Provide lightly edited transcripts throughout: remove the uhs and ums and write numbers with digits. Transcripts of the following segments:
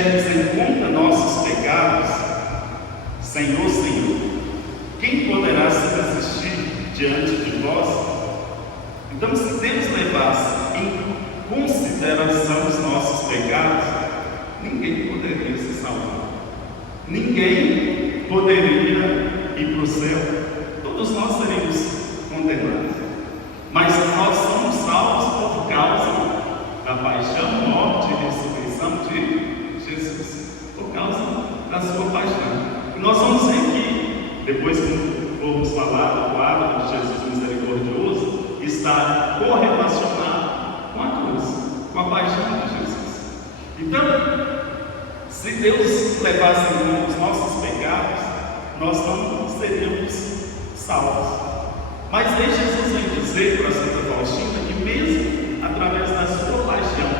tivermos em conta nossos pecados, Senhor, Senhor, quem poderá se resistir diante de vós? Então, se Deus levasse em consideração os nossos pecados, ninguém poderia se salvar. Ninguém poderia ir para o céu. Todos nós seríamos condenados. Mas nós somos salvos por causa da paixão, morte e ressurreição de Jesus. Por causa da sua paixão. E nós vamos ver que, depois que formos falar do quadro de Jesus misericordioso, está correlacionado com a cruz, com a paixão de Jesus. Então, se Deus levasse em conta os nossos pecados, nós não seríamos salvos. Mas aí Jesus vem dizer para Santa Faustina que mesmo através da sua paixão,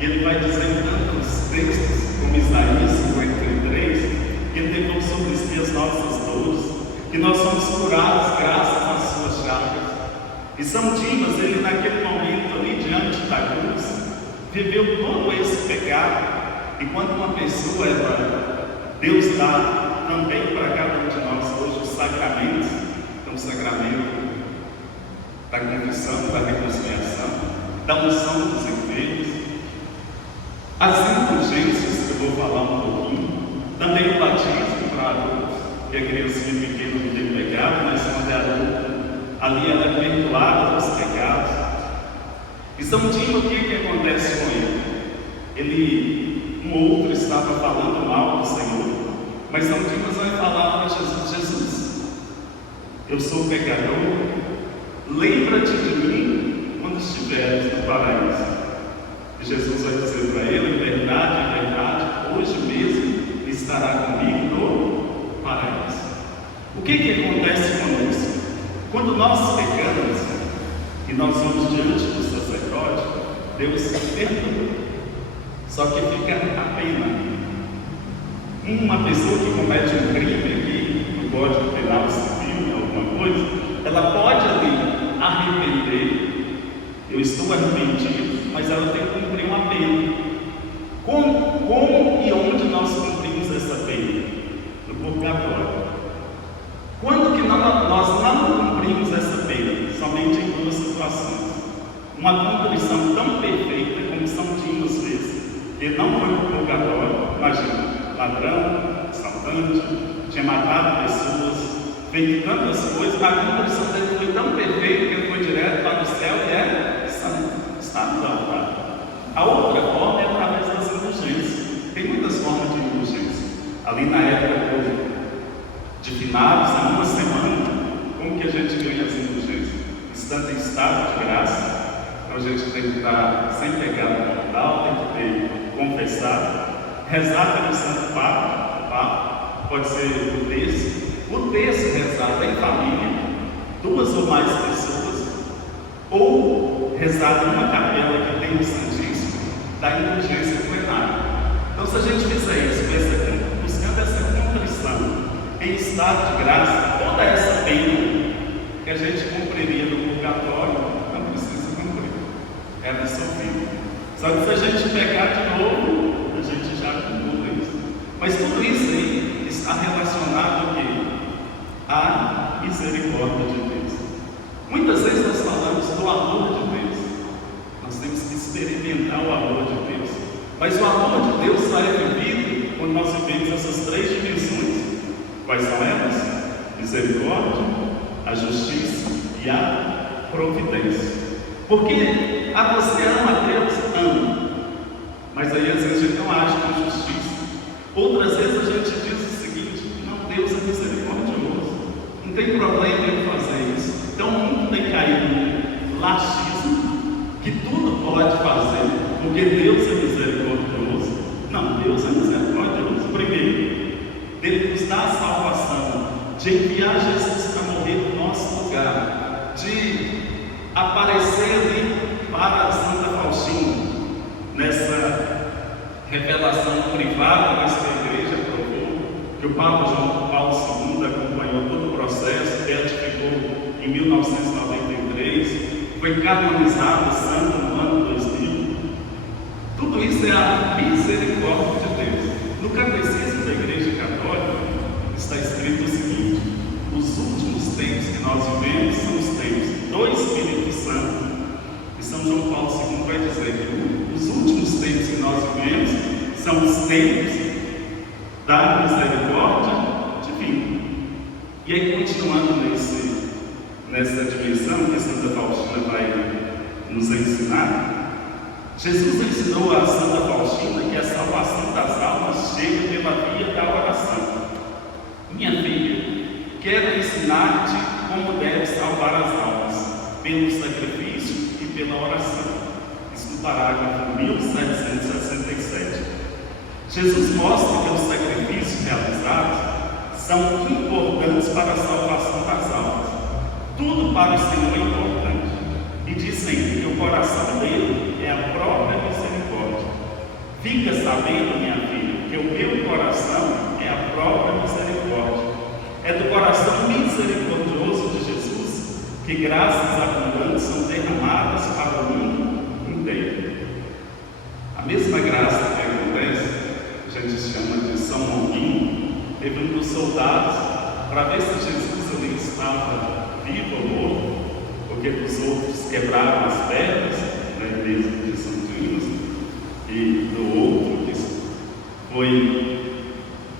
e ele vai dizer em tantos textos, como Isaías 53, que ele levou sobre si as nossas dores, que nós somos curados graças às suas chagas. E São Dimas, ele naquele momento ali diante da cruz, viveu todo esse pecado. E quando uma pessoa é para Deus dá também para cada um de nós hoje os sacramentos, então o sacramento da confissão, da reconciliação, da unção dos enfermos, as indulgências, que eu vou falar um pouquinho, também o batismo para adultos, que a criancinha pequena não tem pecado, mas quando é adulta, ali ela é perdoada dos pecados. E São Dimas, o que acontece com ele? Um outro estava falando mal do Senhor, mas São Dimas vai falar para Jesus: Jesus, eu sou pecador, lembra-te de mim quando estiveres no paraíso. E Jesus vai dizer para ele: em verdade, hoje mesmo estará comigo no paraíso. O que acontece conosco? Quando nós pecamos e nós vamos diante do sacerdote, Deus perdoa. Só que fica a pena. Uma pessoa que comete um crime aqui, no Código Penal Civil, alguma coisa, ela pode ali arrepender. Eu estou arrependido, mas ela tem que cumprir uma pena. Como e onde nós cumprimos essa pena? No purgatório. Quando que nós não cumprimos essa pena? Somente em duas situações. Uma contrição tão perfeita como São Dimas fez. Ele não foi para o purgatório, imagina, ladrão, assaltante, tinha matado pessoas, feito tantas coisas, a contrição dele foi tão perfeita que ele foi direto para o céu e é santo, está exaltado. A outra forma é através das indulgências. Tem muitas formas de indulgência. Ali na época de finados, há uma semana, como que a gente ganha as indulgências? Estando em estado de graça, então a gente tem que estar sem pecado mortal, tem que ter confessado, rezar pelo Santo Papa, pode ser o terço rezado em família, 2 ou mais pessoas, ou rezado numa capela que tem o Santíssimo, da indulgência plenária. Então, se a gente fizer isso, buscando essa contrição em estado de graça, toda essa pena que a gente cumpriria no purgatório, não precisa cumprir, é absolvido. Só que se a gente pecar de novo, a gente já acumula isso. Mas tudo isso aí está relacionado ao quê? À misericórdia de Deus. Muitas vezes nós falamos do amor de Deus. Nós temos que experimentar o amor de Deus. Mas o amor de Deus só é vivido quando nós vivemos essas 3 dimensões. Quais são elas? Misericórdia, a justiça e a providência. Porque você ama Deus? Ama. Mas aí às vezes a gente não age com justiça. Outras vezes a gente diz o seguinte: não, Deus é misericordioso, não tem problema em fazer isso. Então o mundo tem caído no laxismo, que tudo pode fazer, porque Deus é misericordioso. Não, Deus é misericordioso. Primeiro, Ele nos dá a salvação, de enviar Jesus para morrer no nosso lugar, de aparecer ali para Santa Faustina, nessa revelação privada, mas que a igreja aprovou, que o Papa João Paulo II acompanhou todo o processo, beatificou em 1993, foi canonizado santo no ano 2000. Tudo isso é a misericórdia de Deus. No Catecismo da Igreja Católica está escrito o seguinte: os últimos tempos que nós vivemos são os tempos do Espírito Santo. E São João Paulo II vai dizer que os últimos tempos que nós vivemos são os tempos da misericórdia divina. E aí, continuando nessa dimensão que Santa Faustina vai nos ensinar, Jesus ensinou a Santa Faustina que a salvação das almas chega pela via da oração. Minha filha, quero ensinar-te como deve salvar as almas, pelo sacrifício e pela oração. Isso no parágrafo 1767. Jesus mostra que os sacrifícios realizados são importantes para a salvação das almas. Tudo para o Senhor é importante. E diz sempre que o coração dele é a própria misericórdia. Fica sabendo, minha filha, que o meu coração é a própria misericórdia. É do coração misericordioso de Jesus que graças abundantes são derramadas para o mundo inteiro. A mesma graça que acontece, a gente chama de São Longuinho, teve um dos soldados para ver se Jesus ali estava vivo ou morto, porque os outros quebraram as pernas na igreja de São Dimas, e do outro que foi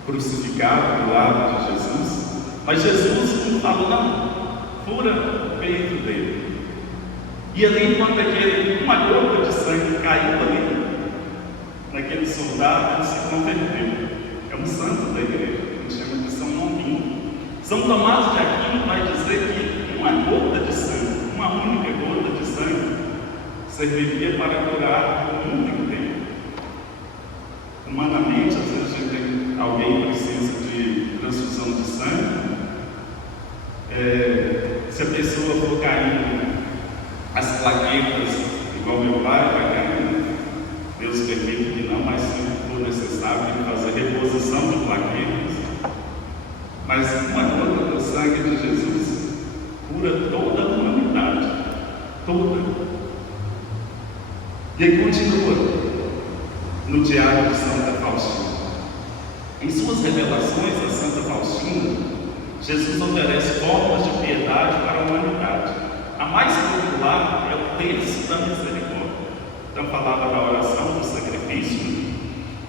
crucificado do lado de Jesus. Mas Jesus não falou, não, fura o peito dele. E ali, enquanto uma gota de sangue caiu ali, naquele soldado, ele se converteu. É um santo da igreja, a gente chama de São Longuinho. São Tomás de Aquino vai dizer que uma gota de sangue, uma única gota de sangue, serviria para curar o mundo inteiro. Humanamente, às vezes alguém precisa de transfusão de sangue. Se a pessoa for caindo, as plaquetas, igual meu pai vai caindo, Deus permite que não, mas se for necessário, tem que fazer reposição de plaquetas. Mas uma gota do sangue de Jesus cura toda a humanidade, toda. E aí continua no Diário de Santa Faustina. Em suas revelações a Santa Faustina, Jesus oferece formas de piedade para a humanidade. A mais popular é o terço da misericórdia. Então falava da oração, do sacrifício.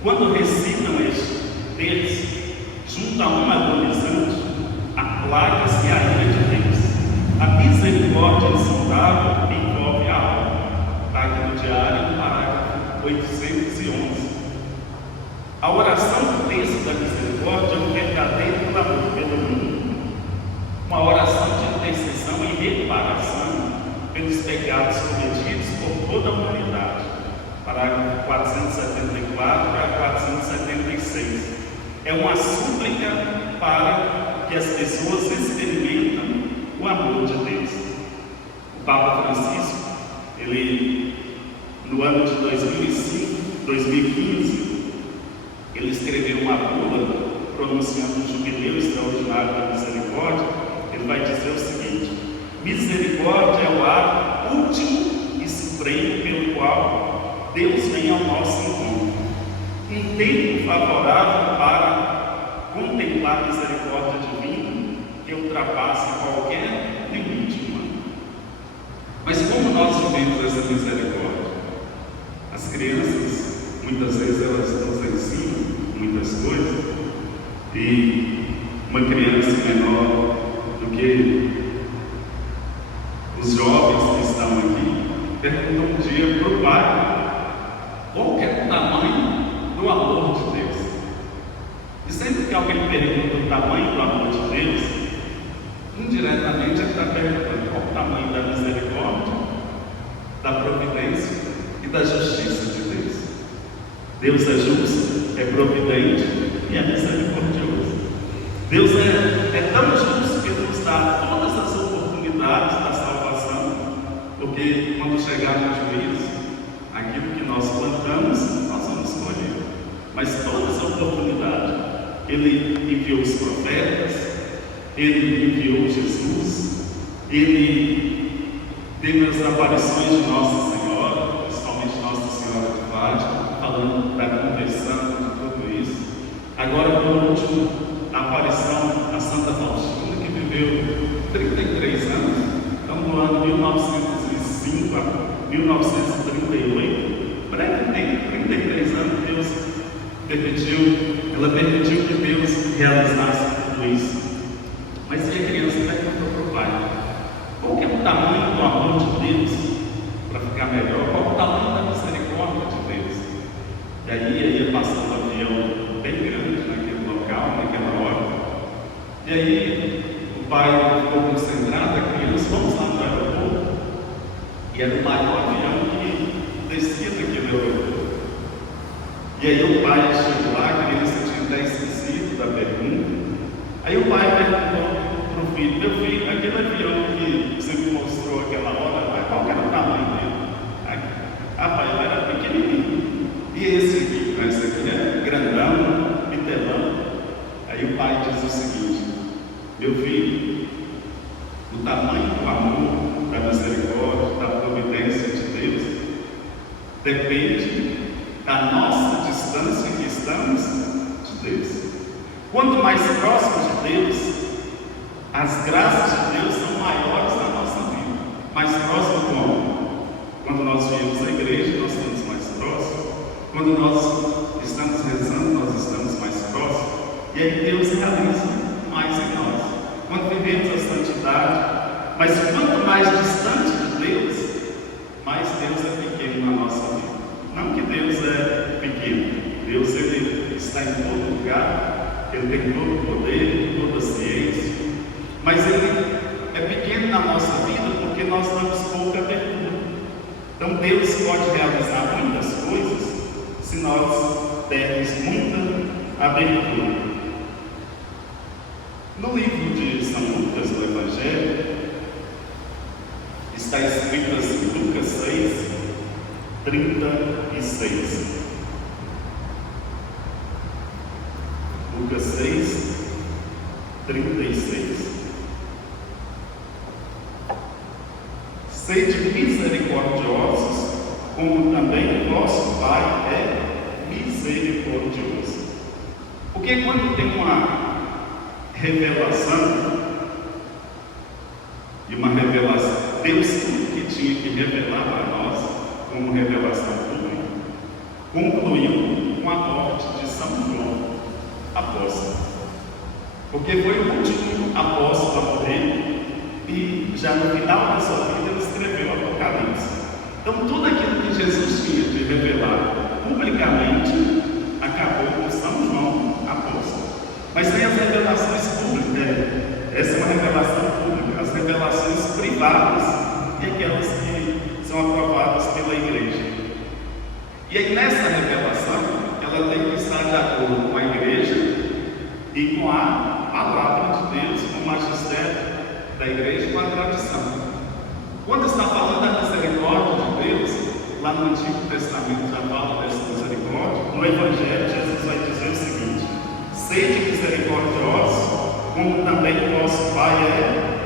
Quando recitam este terço, junto a um agonizante, aplaca-se a ira de Deus. A misericórdia insondável envolve a alma. Está aqui no diário, no parágrafo 811. A oração do terço da misericórdia é um verdadeiro clamor pelo mundo. Uma oração de intercessão e reparação pelos pecados cometidos por toda a humanidade. Parágrafo 474 a 476. É uma súplica para que as pessoas experimentem o amor de Deus. O Papa Francisco, ele, no ano de 2015, ele escreveu uma bula pronunciando o jubileu extraordinário da misericórdia. Ele vai dizer o seguinte: misericórdia é o ato último e supremo pelo qual Deus vem ao nosso encontro. Um tempo favorável para contemplar a misericórdia divina que ultrapassa qualquer limite humano. Mas como nós vivemos essa misericórdia? As crianças, muitas vezes, elas nos ensinam muitas coisas, e uma criança menor do que os jovens que estão aqui perguntam um dia para o pai qual que é o tamanho do amor de Deus. E sempre que alguém pergunta o tamanho do amor de Deus, indiretamente ele está perguntando qual o tamanho da misericórdia, da providência e da justiça de Deus. Deus é justo, é providente e é misericordioso. Deus é tão justo que nos dá todas as oportunidades da salvação, porque quando chegar no juízo, aquilo que nós plantamos, nós vamos colher. Mas todas as oportunidades, Ele enviou os profetas, Ele enviou Jesus, Ele teve as aparições de Nossa Senhora, principalmente Nossa Senhora de Fátima, falando da conversão de tudo isso. Agora, por último, a aparição a Santa Faustina, que viveu 33 anos, então no ano 1905 a 1938, brevemente, 33 anos, ela permitiu que Deus realizasse tudo isso. Mas e a criança perguntou para o pai: qual que é o tamanho do amor de Deus? Para ficar melhor, qual é o tamanho da misericórdia de Deus? E aí ia passando um avião bem grande naquele local, naquela hora. E aí o pai ficou concentrado, a criança, vamos lá no aeroporto. E era o maior avião que descia daquele aeroporto. E aí o pai chegou lá, a criança tinha até esquecido da pergunta. Aí o pai perguntou para o filho: meu filho, aquele avião que você me mostrou aquela hora, qual que era o tamanho dele? Pai, ele era pequenininho. E esse aqui? Esse aqui é grandão, bitelão. Aí o pai diz o seguinte: meu filho, o tamanho do amor, da misericórdia, da providência de Deus depende da nossa distância que estamos de Deus. Quanto mais próximos de Deus, as graças de Deus são maiores na nossa vida. Mais próximo como? Quando nós viemos à igreja, nós estamos mais próximos. Quando nós estamos rezando, nós estamos mais próximos. E aí Deus realiza mais em nós. Quando vivemos a santidade, mas quanto mais distante de Deus, mais Deus é pequeno na nossa vida. Não que Deus é pequeno. Deus, Ele está em todo lugar. Ele tem todo o poder, toda a ciência. Mas Ele é pequeno na nossa vida porque nós damos pouca abertura. Então Deus pode realizar muitas coisas se nós dermos muita abertura. No livro de São Lucas, do Evangelho, está escrito assim, Lucas 6, 36. Lucas 6, 36. Sede misericordiosos, como também o vosso Pai é misericordioso. Porque quando tem uma revelação, e uma revelação, Deus tudo que tinha que revelar para nós, como revelação pública, concluiu com a morte de São João apóstolo, porque foi o último apóstolo a morrer e já no final da sua vida ele escreveu o Apocalipse. Então tudo aquilo que Jesus tinha de revelar publicamente acabou com São João apóstolo. Mas tem as revelações públicas, essa é uma revelação pública, as revelações privadas e aquelas que são aprovadas pela igreja. E aí nessa revelação ela tem que estar de acordo com a igreja e com a palavra de Deus, com o magistério da igreja e com a tradição. Quando está falando da misericórdia de Deus, lá no Antigo Testamento já fala dessa misericórdia. No Evangelho, Jesus vai dizer o seguinte: sede misericordiosos, como também o vosso Pai é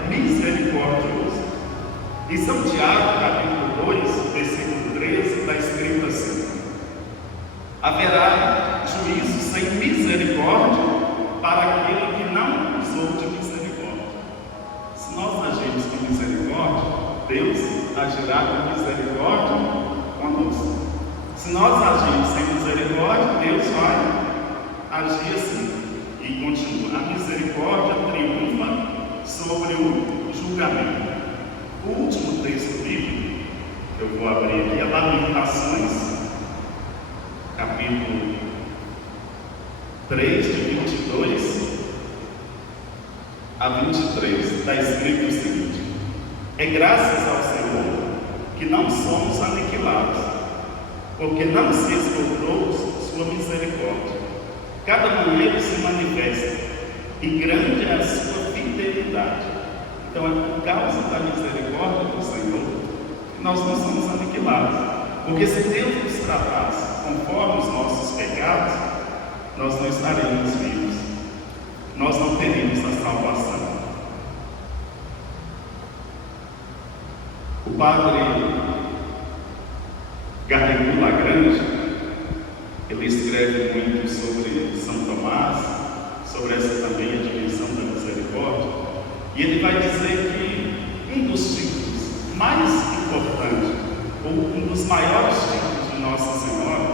misericordioso. Em São Tiago, capítulo 2, versículo 13, está escrito assim: haverá juízo sem misericórdia para aquele que não usou de misericórdia. Se nós agirmos com misericórdia, Deus agirá com misericórdia conosco. Se nós agirmos sem misericórdia, Deus vai agir assim. E continua: a misericórdia triunfa sobre o julgamento. O último texto bíblico que eu vou abrir aqui é Lamentações, capítulo 3, de 22 a 23, está escrito o seguinte: é graças ao Senhor que não somos aniquilados, porque não se esgotou sua misericórdia. Cada manhã ele se manifesta, e grande é a sua fidelidade. Então é por causa da misericórdia do Senhor que nós não somos aniquilados. Porque se Deus nos tratasse conforme os nossos pecados, nós não estaremos vivos, nós não teríamos a salvação. O padre Garrigou Lagrange, Ele escreve muito sobre São Tomás, sobre essa também a dimensão da misericórdia, e ele vai dizer que um dos títulos mais importantes, ou um dos maiores títulos de Nossa Senhora,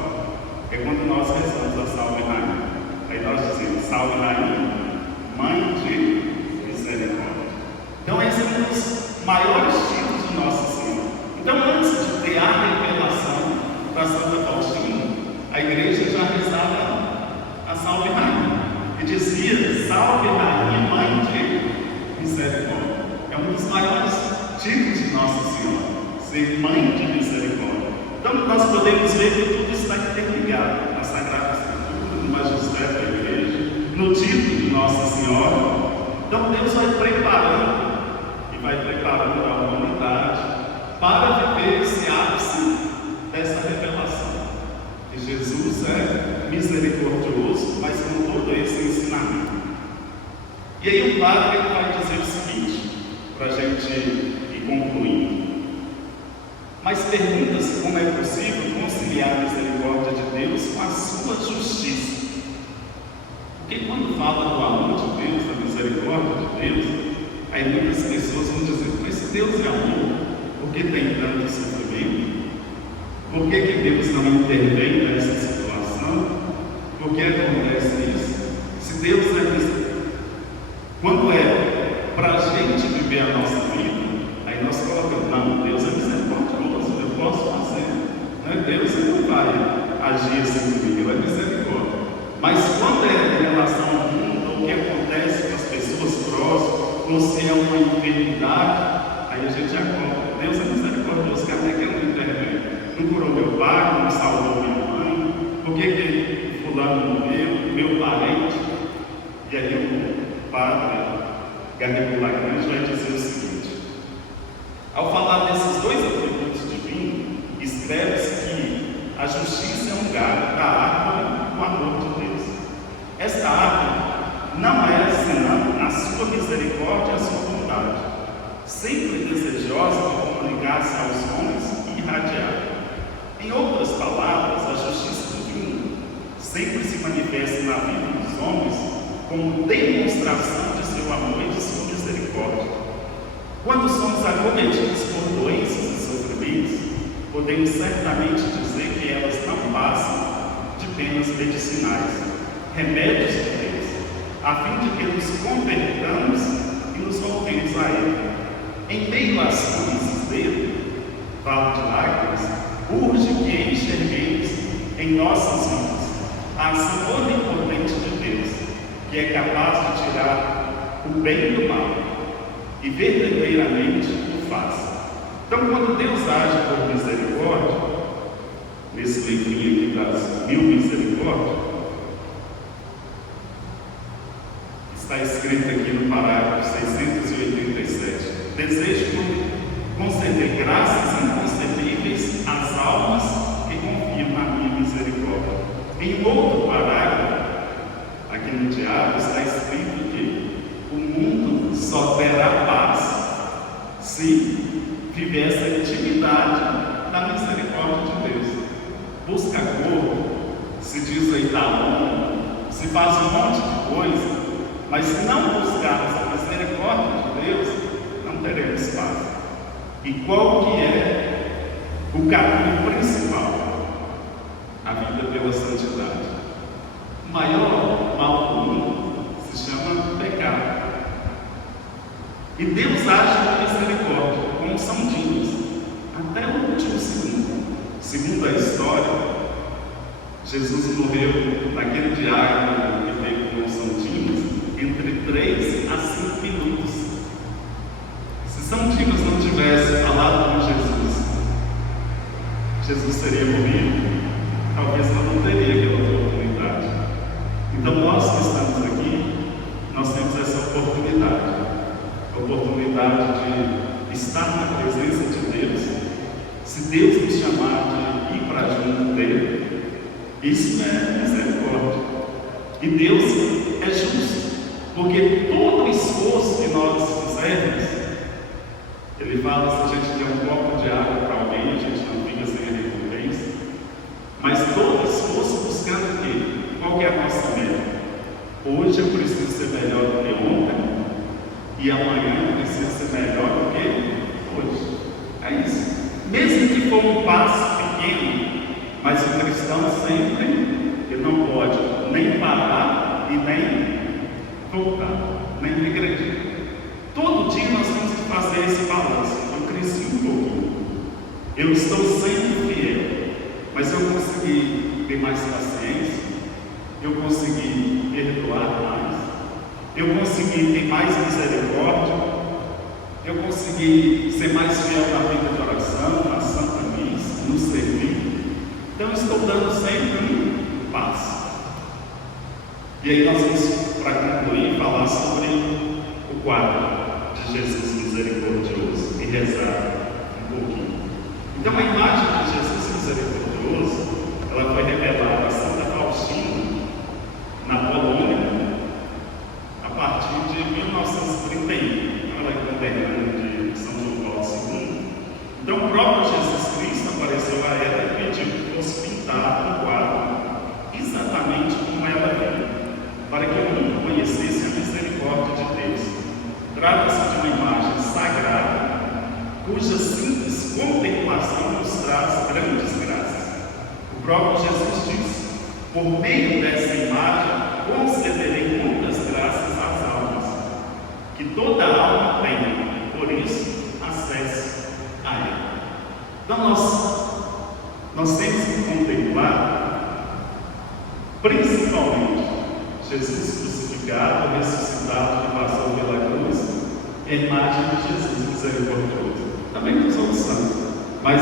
é quando nós rezamos a Salve Rainha. Aí nós dizemos: Salve Rainha, Mãe de Misericórdia. Então esse é um dos maiores títulos de Nossa Senhora. Então, antes de ter a revelação da Santa Faustina, a igreja já rezava a Salve Rainha e dizia: Salve Rainha, Mãe de Misericórdia. É um dos maiores títulos de Nossa Senhora, ser Mãe de Misericórdia. Então nós podemos ver que tudo está interligado na Sagrada Escritura, no magistério da igreja, no título de Nossa Senhora. Então Deus vai preparando e vai preparando a humanidade para viver esse ápice dessa revelação. Que Jesus é misericordioso, mas com todo esse ensinamento. E aí o padre vai dizer o seguinte, para a gente ir concluindo. Mas pergunta-se como é possível conciliar a misericórdia de Deus com a sua justiça. Porque quando fala do amor de Deus, da misericórdia de Deus, aí muitas pessoas vão dizer: mas se Deus é amor, por que tem tanto sofrimento? Por que Deus não intervém nessa situação? Por que acontece isso? Se Deus é misericórdia, quando é para a gente viver a nossa vida, aí nós colocamos: não, Deus é misericordioso, eu posso fazer, né? Deus não vai agir assim comigo, Ele é misericórdia. Mas quando é em relação ao mundo, o que acontece com as pessoas próximas, ou se é uma enfermidade, aí a gente acorda: Deus é misericordioso, que até que eu não intervém. Não curou meu pai, não salvou minha mãe, por que fulano morreu, meu parente? E aí o padre Garrigou Lagrange vai dizer o seguinte: ao falar desses dois atributos divinos, escreve-se que a justiça é um galho da árvore do amor de Deus. Esta árvore não é senão a sua misericórdia e a sua bondade, sempre desejosa de comunicar-se aos homens e irradiar. Em outras palavras, a justiça divina sempre se manifesta na vida dos homens como demonstração de seu amor e de sua misericórdia. Quando somos acometidos por doenças e sofrimentos, podemos certamente dizer que elas não passam de penas medicinais, remédios de Deus, a fim de que nos convertamos e nos voltemos a Ele. Em meio às cruzes dele, vale de lágrimas, urge que enxerguemos em nossas vidas a ação onipotente de Deus, que é capaz de tirar o bem do mal e verdadeiramente o faz. Então, quando Deus age por misericórdia, nesse livrinho aqui das 1000 misericórdias, está escrito aqui no parágrafo 687: desejo conceder graças inconcebíveis às almas que confiam na minha misericórdia. Em outro parágrafo, aqui no diálogo, está escrito que o mundo só terá paz se viver essa intimidade da misericórdia de Deus. Busca corpo, se diz aí da ONU, se faz um monte de coisa, mas se não buscarmos a misericórdia de Deus, não teremos paz. E qual que é o caminho principal? A vida pela santidade. O maior mal do mundo se chama pecado. E Deus age com misericórdia, como São Dimas, até o último segundo. Segundo a história, Jesus morreu naquele diálogo que teve com São Dimas entre 3 a 5 minutos. Se São Dimas não tivesse falado com Jesus, Jesus teria morrido, talvez ela não teria aquela oportunidade. Então nós que estamos aqui, nós temos essa oportunidade, a oportunidade de estar na presença de Deus. Se Deus nos chamar de ir para junto dele, isso é misericórdia. E Deus é justo, porque todo o esforço que nós fizermos, Ele fala: se a gente der um copo de água para alguém, a gente não fica sem a recompensa. mas todo esforço buscando o quê? Qual que é a nossa meta? Hoje eu preciso ser melhor do que ontem, e amanhã eu preciso ser melhor do que hoje. É isso. Mesmo que for um passo pequeno, mas o cristão sempre, ele não pode nem parar e nem voltar, nem regredir. Todo dia nós temos que fazer esse balanço. Eu cresci um pouquinho, eu estou sendo fiel, mas eu consegui ter mais paciência, eu consegui perdoar mais, eu consegui ter mais misericórdia, eu consegui ser mais fiel na vida de oração, na Santa Missa, no servir. Então eu estou dando sempre um passo. E aí nós vamos, para concluir, falar sobre o quadro de Jesus misericordioso e rezar um pouquinho. Então a imagem de Jesus misericordioso, ela foi revelada a Santa Faustina, na Polônia, a partir de 1931. Ela é conterrânea de São João Paulo II. Então o próprio Jesus Cristo apareceu a ela e pediu que fosse pintado um quadro exatamente como ela veio, para que o mundo conhecesse a misericórdia de Deus. Trata-se de uma imagem sagrada, cuja simples contemplação nos traz grandes graças. O próprio Jesus disse: por meio dessa imagem concederei muitas graças às almas, que toda alma tem, por isso acesse a ela. Então nós temos que contemplar principalmente Jesus crucificado, ressuscitado, que passou pela cruz, é a imagem de Jesus misericordioso, também dos outros santos, mas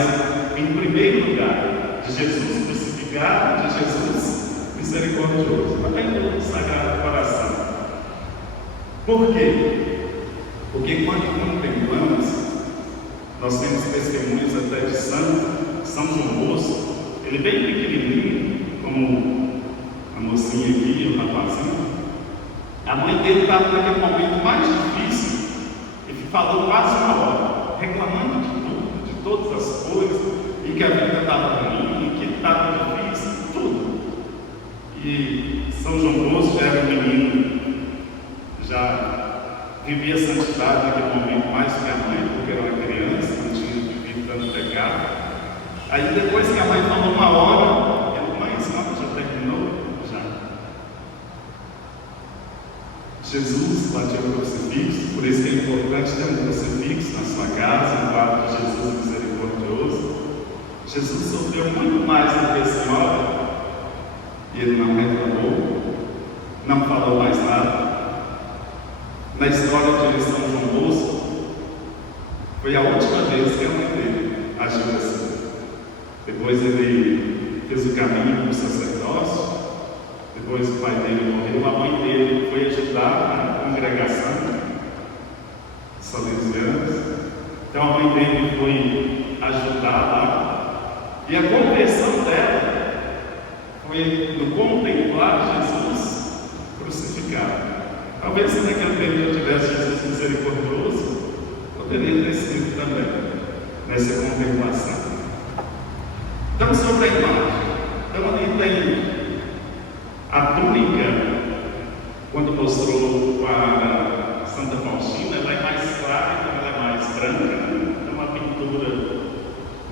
em primeiro lugar, de Jesus crucificado, de Jesus misericordioso, também do Sagrado Coração. Por quê? Porque quando contemplamos, nós temos testemunhos até de São João Bosco, ele bem pequenininho, como a mocinha aqui, o rapazinho. A mãe dele estava naquele momento mais difícil, ele falou quase uma hora, reclamando de tudo, de todas as coisas, e que a vida estava ruim, e que estava difícil, tudo. E São João Bosco já era um menino, já vivia a santidade naquele momento mais que a mãe, porque era uma criança, não tinha vivido tanto pecado. Aí depois que a mãe falou uma hora, ele: mãe, a senhora já terminou? Já. Jesus bateu o crucifixo, por isso que é importante ter um crucifixo na sua casa, um quadro de Jesus misericordioso. Jesus sofreu muito mais do que a senhora, e ele não reclamou, não falou mais nada. Na história de São João Bosco, foi a última vez que a mãe dele agiu assim. Depois ele fez o caminho para o sacerdócio, depois o pai dele morreu, a mãe dele foi ajudar a congregação dos salesianos. Então a mãe dele foi ajudar lá, e a conversão dela foi no contemplar Jesus crucificado. Talvez se naquele tempo eu tivesse Jesus misericordioso, poderia ter sido também nessa contemplação. Então, sobre a imagem, então ali tem a túnica, quando mostrou para Santa Faustina, ela é mais clara, então ela é mais branca, então a pintura,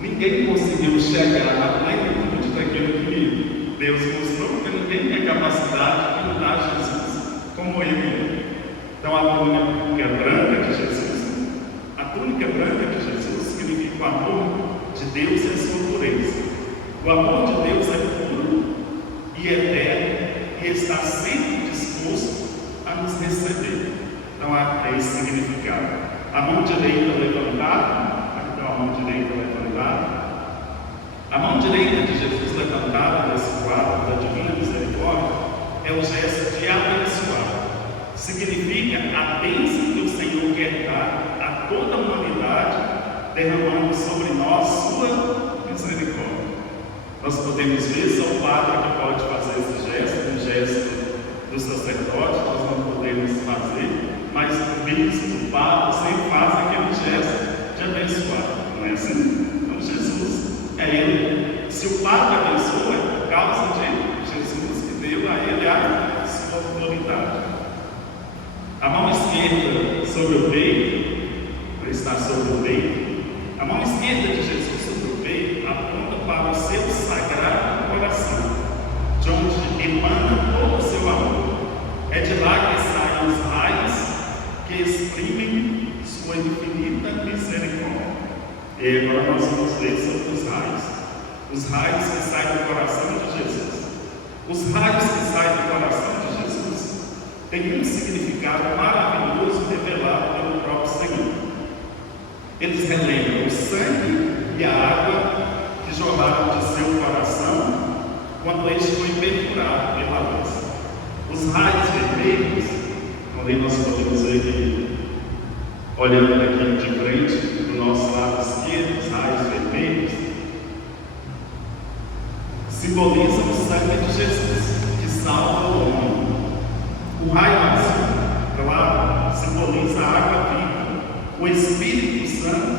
ninguém conseguiu chegar na plenitude daquilo que Deus mostrou, porque ninguém tem a capacidade de pintar Jesus como ele. Então a túnica branca de Jesus, a túnica branca de Jesus significa o amor de Deus e a sua pureza. O amor de Deus é puro e eterno e está sempre disposto a nos receber. Então é esse significado. A mão direita levantada, então a mão direita levantada. A mão direita de Jesus levantada nesse quadro da Divina Misericórdia é o gesto de abençoar. Significa a bênção que o Senhor quer dar a toda a humanidade, derramando sobre nós sua misericórdia. Nós podemos ver, só o padre que pode fazer esse gesto, um gesto do sacerdote, nós não podemos fazer, mas o bispo, o padre, sempre faz aquele gesto de abençoar, não é assim? Então Jesus é ele se o Pai abençoa, é por causa de Jesus que deu a ele a sua autoridade. A mão esquerda sobre o peito, para estar sobre o peito, a mão esquerda de Jesus sobre o peito aponta para o seu sagrado coração, de onde emana todo o seu amor. É de lá que saem os raios que exprimem sua infinita misericórdia. E agora nós vamos ver sobre os raios que saem do coração de Jesus. Os raios que saem do coração de Jesus têm um significado maravilhoso revelado pelo próprio Senhor. Eles relembram o sangue e a água que jorraram de seu coração quando este foi perfurado pela luz. Os raios vermelhos, onde nós podemos ver aqui, olhando aqui de frente, do nosso lado esquerdo, os raios vermelhos, simbolizam o sangue de Jesus, que salva o homem. O raio azul, claro, simboliza a água viva, o Espírito Santo,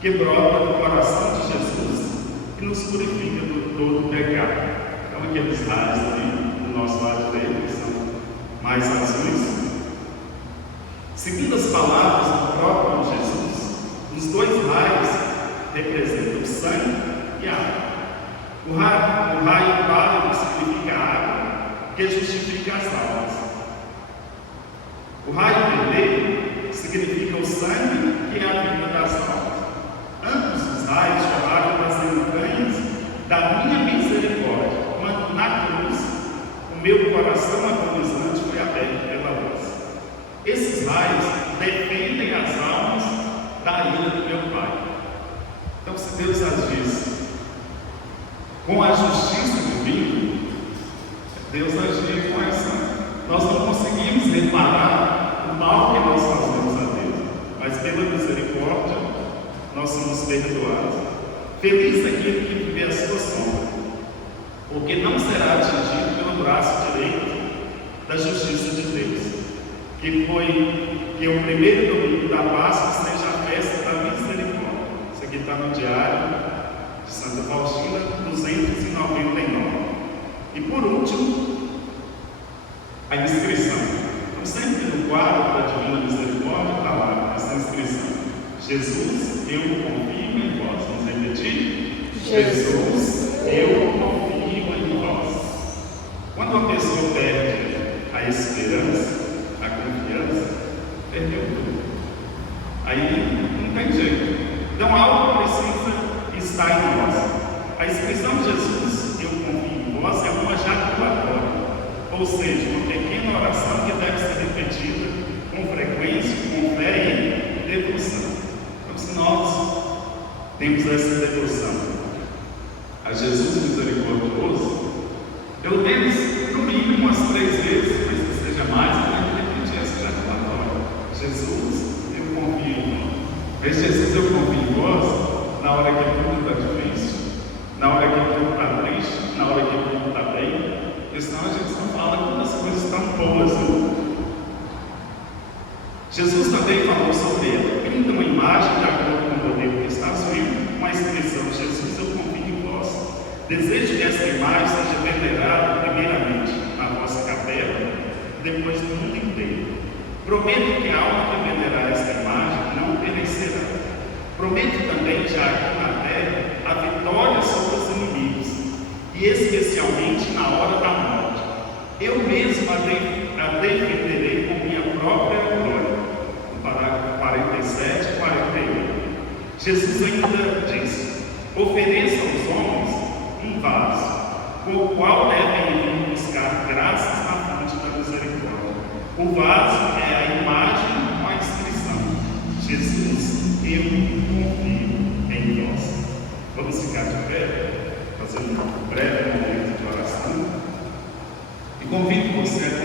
que brota do coração de Jesus e nos purifica de todo o pecado. Então, aqueles raios ali, do nosso lado direito, que são mais azuis. Segundo as palavras do próprio Jesus, os dois raios representam o sangue e a água. O raio pálido significa a água, que justifica as almas. O raio vermelho significa o sangue, que é a vida das almas. Ambos os raios jorraram das entranhas da minha misericórdia, quando na cruz o meu coração agonizante foi aberto pela luz. Esses raios defendem as almas da ira do meu Pai. Então, se Deus as diz com a justiça divina, Deus agiu com essa. Nós não conseguimos reparar o mal que nós fazemos a Deus, mas pela misericórdia nós somos perdoados. Feliz aquele que viver a sua sombra, porque não será atingido pelo braço direito da justiça de Deus, que o primeiro domingo da Páscoa seja a festa da misericórdia. Isso aqui está no diário de Santa Faustina, 299. E por último, a inscrição. Então, sempre no quadro da Divina Misericórdia está lá essa inscrição: Jesus, eu confio em vós. Vamos repetir? Jesus, eu confio em vós. Quando uma pessoa perde a esperança, a confiança, perdeu tudo. Aí não tem jeito. Então algo precisa estar em nós. A inscrição de Jesus, eu confio em vós, é uma jaculatória, ou seja, uma pequena oração que deve ser repetida com frequência, com fé e devoção. Então, se nós temos essa devoção a Jesus misericordioso, pelo menos, no mínimo, umas 3 vezes, mas que seja mais, eu tenho que repetir essa jaculatória: Jesus, eu confio em vós. Mas Jesus, eu confio em vós, na hora que tudo está difícil, na hora que tudo está triste, na hora que tudo está bem, porque senão a gente não fala quando as coisas estão boas. Jesus também falou sobre ela: pinta uma imagem de acordo com o modelo que estás vendo, com a inscrição: Jesus, eu confio em vós. Desejo que essa imagem seja venerada primeiramente na vossa capela, depois no mundo inteiro. Prometo que a alma que venerar esta imagem não perecerá. Prometo também, já aqui na terra, a vitória sobre os inimigos, e especialmente na hora da morte. Eu mesmo a defenderei com minha própria glória. No parágrafo 47 e 48. Jesus ainda diz: ofereça aos homens um vaso, com o qual devem vir buscar graças na fonte da misericórdia. O vaso é a imagem com a inscrição: Jesus, eu confio em vós. Vamos ficar de pé, fazer um breve momento de oração, e convido você a